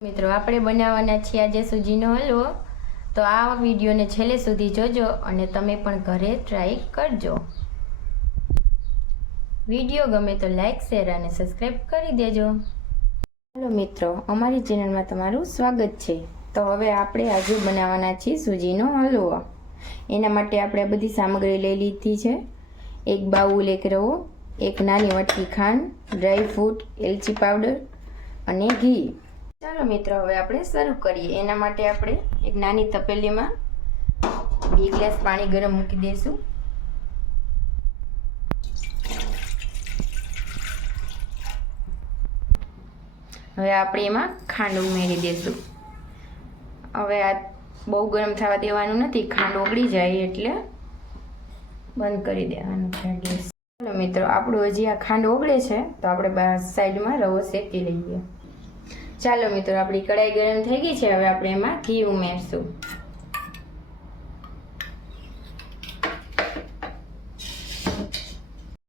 મિત્રો આપણે બનાવવાના છીએ આજે સૂજીનો હલવો। તો આ વિડીયોને છેલ્લે સુધી જોજો અને તમે પણ ઘરે ટ્રાય કરજો। વિડીયો ગમે તો લાઈક શેર અને સબસ્ક્રાઈબ કરી દેજો। હેલો મિત્રો, અમારી ચેનલમાં તમારું સ્વાગત છે। તો હવે આપણે આજે બનાવવાના છીએ સૂજીનો હલવો। એના માટે આપણે આ બધી સામગ્રી લઈ લીધી છે। એક બાઉલ, એક રવો, એક નાની વાટકી ખાંડ, ડ્રાય ફ્રૂટ, એલચી પાવડર અને ઘી। ચાલો મિત્રો, હવે આપણે શરૂ કરીએ। એના માટે આપણે એક નાની તપેલીમાં 2 ગ્લાસ પાણી ગરમ મૂકી દઈશું। હવે આપણે એમાં ખાંડ ઉમેરી દઈશું। હવે આ બહુ ગરમ થવા દેવાનું નથી, ખાંડ ઓગળી જાય એટલે બંધ કરી દેવાનું છે ગેસ। ચાલો મિત્રો, આપણું હજી આ ખાંડ ઓગળે છે તો આપણે સાઈડમાં રવો શેકી લઈએ। ચાલો મિત્રો, આપણી કઢાઈ ગરમ થઈ ગઈ છે। હવે આપણે એમાં ઘી ઉમેરશું।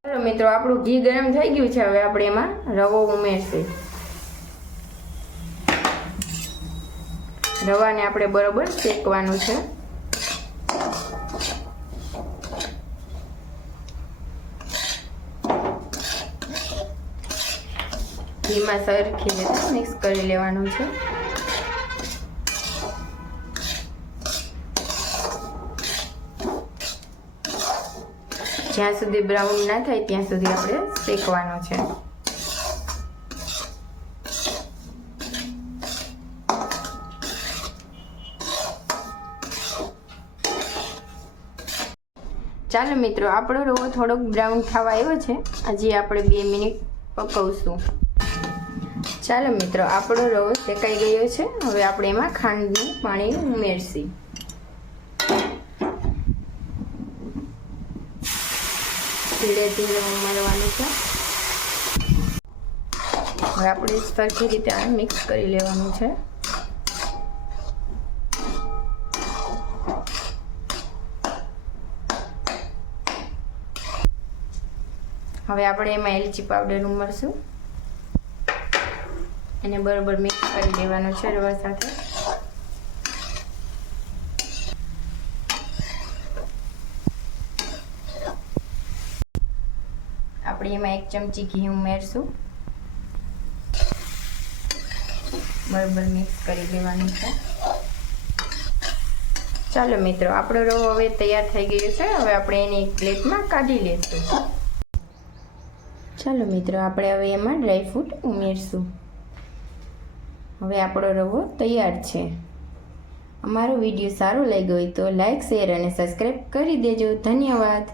ચાલો મિત્રો, આપણું ઘી ગરમ થઈ ગયું છે। હવે આપણે એમાં રવો ઉમેરશું। રવાને આપણે બરોબર શેકવાનું છે। ઘીમાં સરખી રીતે મિક્સ કરી લેવાનું છે। જ્યાં સુધી બ્રાઉન ના થાય ત્યાં સુધી આપણે શેકવાનો છે। ચાલો મિત્રો, આપણો રવો થોડોક બ્રાઉન થવા આવ્યો છે। હજી આપણે 2 મિનિટ પકવશું। ચાલો મિત્રો, આપણો રવો શેકાઈ ગયો છે। હવે આપણે એમાં ખાંડનું પાણી ઉમેરશું। ધીરે ધીરે ઉમેરવાનું છે। હવે આપણે સરખી રીતે આને મિક્સ કરી લેવાનું છે। હવે આપણે એમાં એલચી પાવડર ઉમેરશું અને બરોબર મિક્સ કરી દેવાનું છે રવા સાથે। આપણે એમાં 1 ચમચી ઘી ઉમેરશું, બરોબર મિક્સ કરી દેવાનું છે। ચાલો મિત્રો, આપણો રવો હવે તૈયાર થઈ ગયો છે। હવે આપણે એને એક પ્લેટમાં કાઢી લઈશું। ચાલો મિત્રો, આપણે હવે એમાં ડ્રાય ફ્રૂટ ઉમેરશું। હવે આપણો રવો તૈયાર છે। અમારો વિડીયો સારો લાગ્યો હોય તો લાઈક શેર અને સબસ્ક્રાઈબ કરી દેજો। ધન્યવાદ।